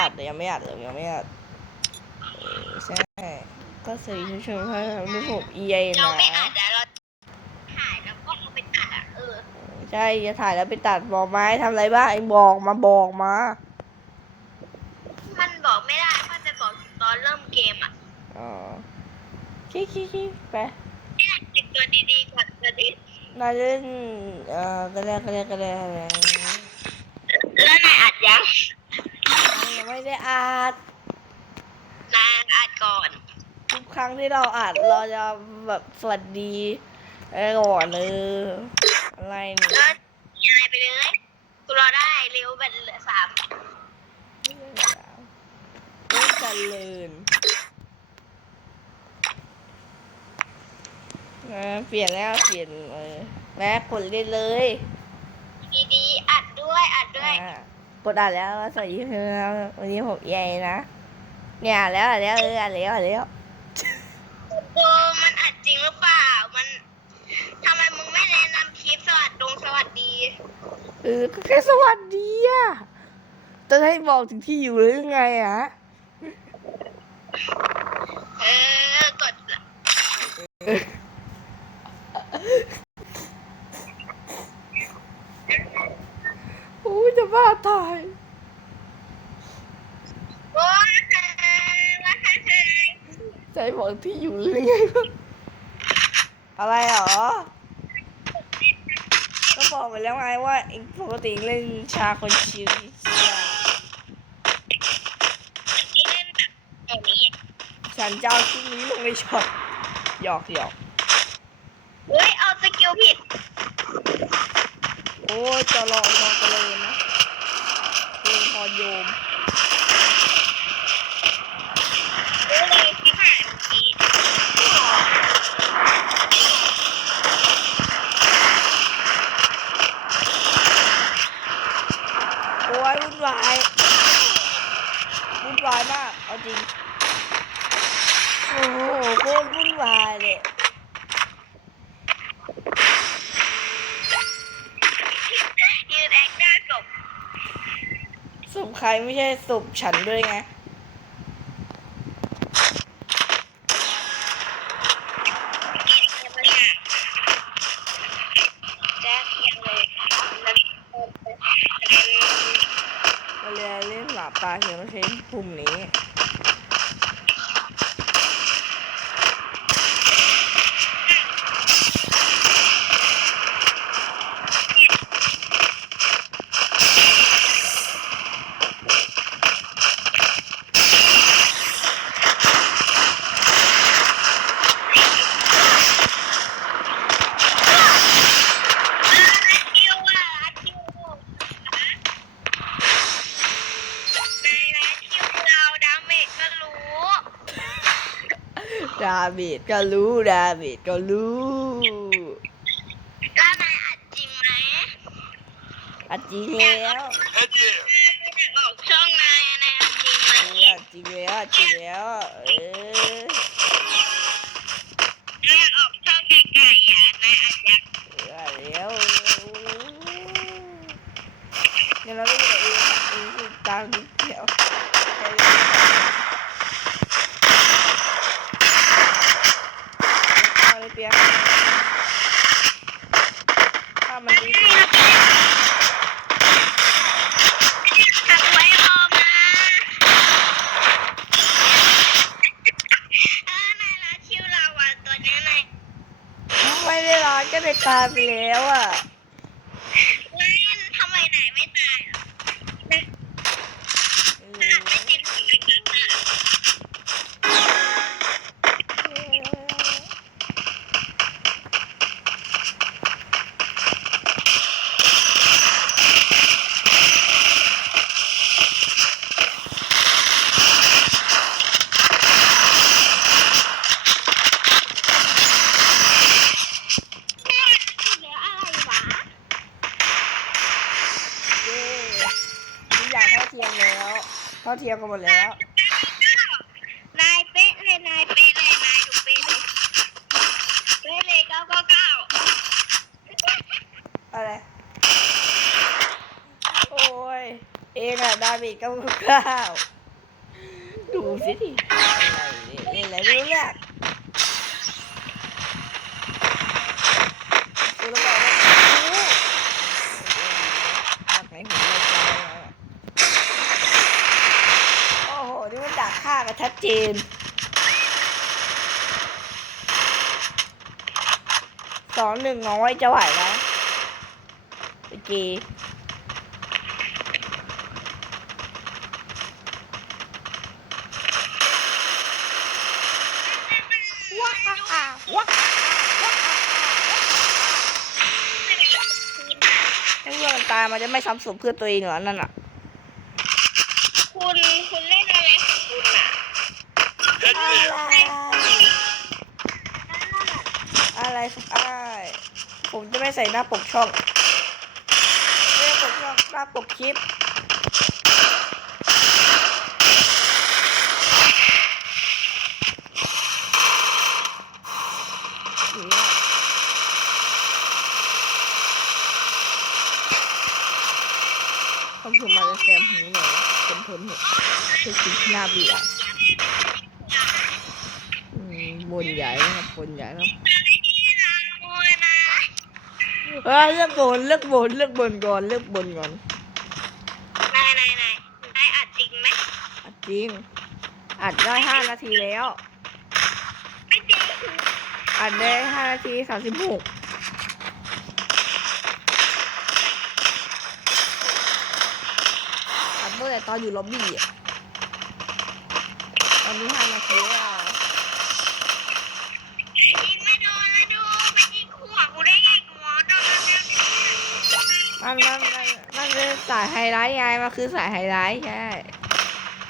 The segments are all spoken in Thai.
อัดยังไม่อัดเลยยังไม่อัดเออใช่ ก็สวัสดีทุกคนครับนี่ผมเอไอเรานะไม่อัดแต่เราถ่ายแล้วก็เอาไปตัดอะเออใช่จะถ่ายแล้วไปตัดบอกไม้ทำอะไรบ้างไอ้บอกมาบอกมา มันบอกไม่ได้เพราะจะบอกตอนเริ่มเกมอะอ๋อคิคิคิไปติดตัวดีๆก่อนจะดีนายเล่นเอ่อก็ได้ก็ได้ก็ได้ก็ได้แล้วนายอัดยังยัง ไม่ได้อัดนายอัดก่อน ทุกครั้งที่เราอัดเราจะแบบสวัสดีไอ้ก่อนเลยอะไรเนี่ยแล้วนายไปเลยกูรอได้เร็วเป็นเหลือสามเล่นเจริญอ่าเปลี่ยนแล้วเปลี่ยนเออแม่กดเล่นเลย ดีๆ อัดด้วยอัดด้วยอ่า กดอ่านแล้วสวัสดีครับวันนี้ผมใหญ่นะ เนี่ยอ่านแล้วอ่านแล้วเอออ่านแล้วอ่านแล้วโอ้มันอัดจริงหรือเปล่า มันทำไมมึงไม่แนะนำคลิปสวัสดงสวัสดีเออก็แค่สวัสดีอะจะให้บอกถึงที่อยู่หรือไงอะเออกดละ โอ้ยจะบ้าตาย โอ้ยว่าใคร จะให้ บอกที่อยู่หรือไงวะอะไรเหรอ ก็บอกไปแล้วไงว่าเองปกติเล่นชาคนชิวที่เชียที่เล่นแบบอย่างนี้ฉันจะเอาคลิปนี้ลงในช็อตหยอกหยอกเฮ้ยเอาสกิลผิด โอ้ยจะรอรอกันเลยนะเรียนพอโยม รู้เลยที่ผ่านเมื่อกี้ โอ้ย วุ่นวายวุ่นวายมาก เอาจริง โอ้โหโคตรวุ่นวายเลยยืนแอคหน้าศพศพใครไม่ใช่ศพฉันด้วยไง แจ๊คยังเลยแล้ว เราเลย เล่นหมาเขียนต้องใช้ปุ่มนี้ คิวอะคิวในร้านคิวเราดาเมจก็รู้ ดก็รู้ดาเมจก็รู้แล้วนายอัดจริงไหมอัดจริงแล้ว Head there. ออกช่องนายนายอัดจริงไหมอัดจริงแล้วอัดจริงแล้วเออนายออกช่องไก่ๆอะนายอัดยังเอออัดแล้วเนี่ยเราไม่ได้องเองคือตามนิดเดียวเอาเลยเปียกถ้ามันดีสุด ทักไว้รอมาเออนายร้านคิวเราอะตัวเนี้ยนาย ไม่ ก็เป็นก็ได้ตายไปแล้วอะ เท่าเทียมกันหมดแล้ว นายเป๊ะเลยนายเป๊ะเลยนายดูเป๊ะเลยเป๊ะเลยเก้าเก้าเก้าอะไร โอ้ย เองอะดาเมจเก้าเก้าดูสิทีอะไรเนี่ยเล่นอะไรไม่รู้เรื่องกูต้องบอกว่ารู้จากไหนผมไม่ใจแล้วอะโอ้โห นี่มันดั กฆ่ากันชัดเจน สองหนึ่งน้อยจะไหวไหมโอเคว้าวว้าถ้าเพื่อนตายมันจะไม่ซ้ำศพเพื่อนตัวเองเหรอนั่นอะ คุณคุณเล่นอะไรของคุณอะ Head อะไรอะไรครับอ้ายผมจะไม่ใส่หน้าปกช่องไม่ได้ปกช่องหน้าปกคลิปเนี่ยเขาคือมาจะแซมหูหน่อยเป็นทนเหตุคือคิดหน้าเบื่อ บนใหญ่นะครับบนใหญ่ครับเออเลือกบนเลือกบนเลือกบนก่อนเลือกบนก่อนนายนายนายนายอัดจริงไหมอัดจริง อัดได้ห้านาทีแล้ว ไม่จริง อัดได้ห้านาทีสามสิบหกอัดเมื่อไหร่ตอนอยู่ล็อบบี้อะตอนนี้ห้านาทีแล้ว สายไฮไลท์ยายมาคือสายไฮไลท์ใช่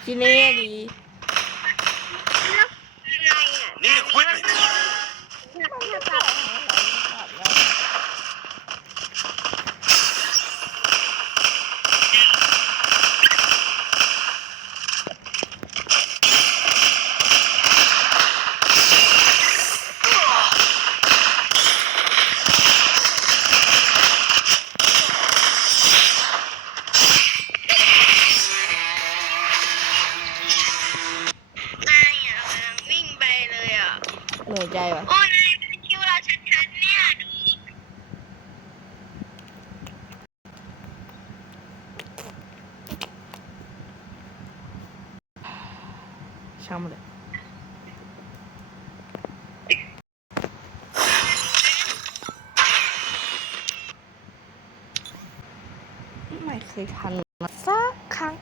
ทีนี้ดี แล้วอะไรอะ Need equipment. นายอะกำลังวิ่งไปเลยอะ เหนื่อยใจวะ โอ้ยนายเป็นคิวเราชัดๆเนี่ยดู ช่างมันเลยไม่เคยทันมาสักครั้ง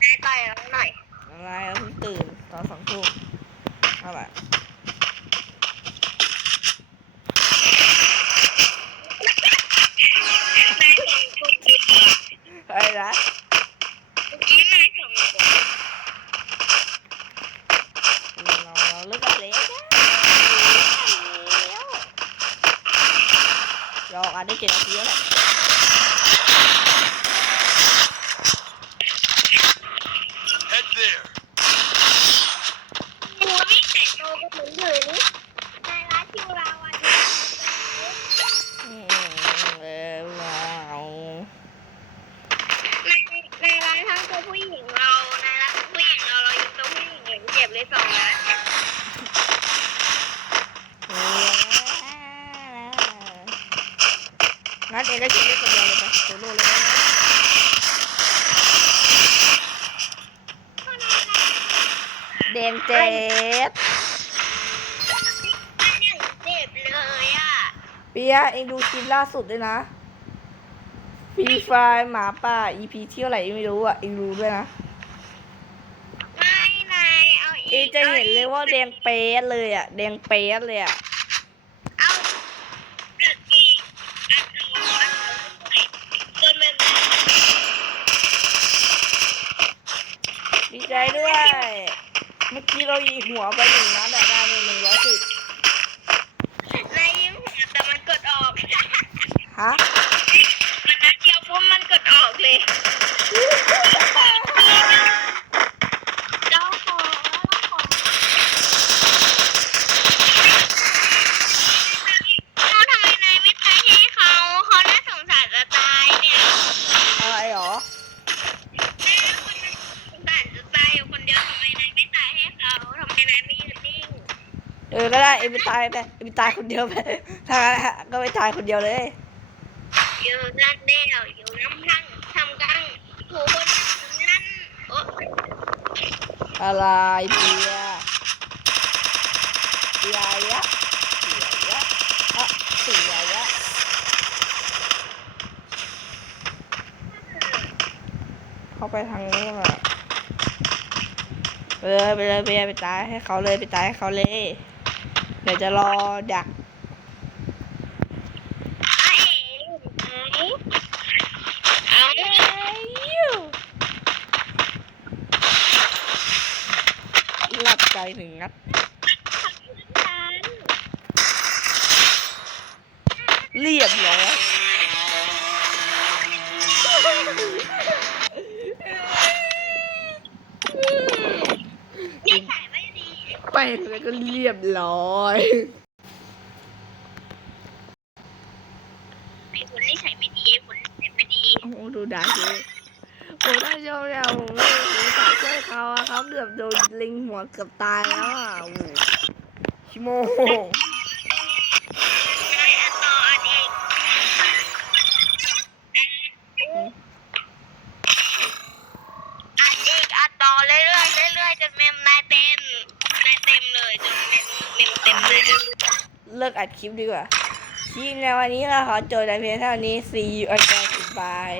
นายต่อยเราหน่อยอะไรแล้วเพิ่งตื่นตอนสองทุ่มเอาละ รอกันได้เจ็ดนาทีแล้วแหละ องก็ชิมได้คนเดียวเลยไปโซโล่เลยนะแดงเจ็ดอย่างเจ็บเลยอะเปียเองดูคลิปล่าสุดด้วยนะฟรีไฟหมาป่า EP เที่ยวไหนไม่รู้อะเองดูด้วยนะไม่นายเอาอีกเองจะเห็นเลยว่าแดงเป๊ะเลยอะแดงเป๊ะเลยอะ ดีใจด้วย เมื่อกี้เรายิงหัวไปหนึ่งนัดอะได้เลยหนึ่งร้อยสิบนายยิ้มหัวแต่มันกดออกฮะมันนัดเดียวปุ๊บมันกดออกเลยเราขอเราขอ ตายไปไปตายคนเดียวไปถ้างั้นอะก็ไปตายคนเดียวเลย อยู่นั่นเดียวอยู่น้ำพังทำกังถูคนนั่นโอ้อะไรเบียร์เบียร์ยะเบียร์ยะอะเบียร์ยะเข้าไปทางนู้นอะไปเลยไปเลยเบียร์ไปตายให้เขาเลยไปตายให้เขาเลย เดี๋ยวจะรอดักหลับใจหนึ่งนัดเรียบร้อย นิสัยไม่ดี ไป แล้วก็เรียบร้อยไอ้คนนิสัยไม่ดีไอ้คนนิสัยไม่ดี โอ้โหดูดาสิผมถ้าชมเนี่ยผมไม่ผมสาช่วยเขาอะเขาเกือบโดนลิงหัวเกือบตายแล้วอะโอ้โหชิโม ลิกอัดคลิปดีกว่าคลิปในวันนี้เราขอจบแต่เพียงเท่านี้ see you again goodbye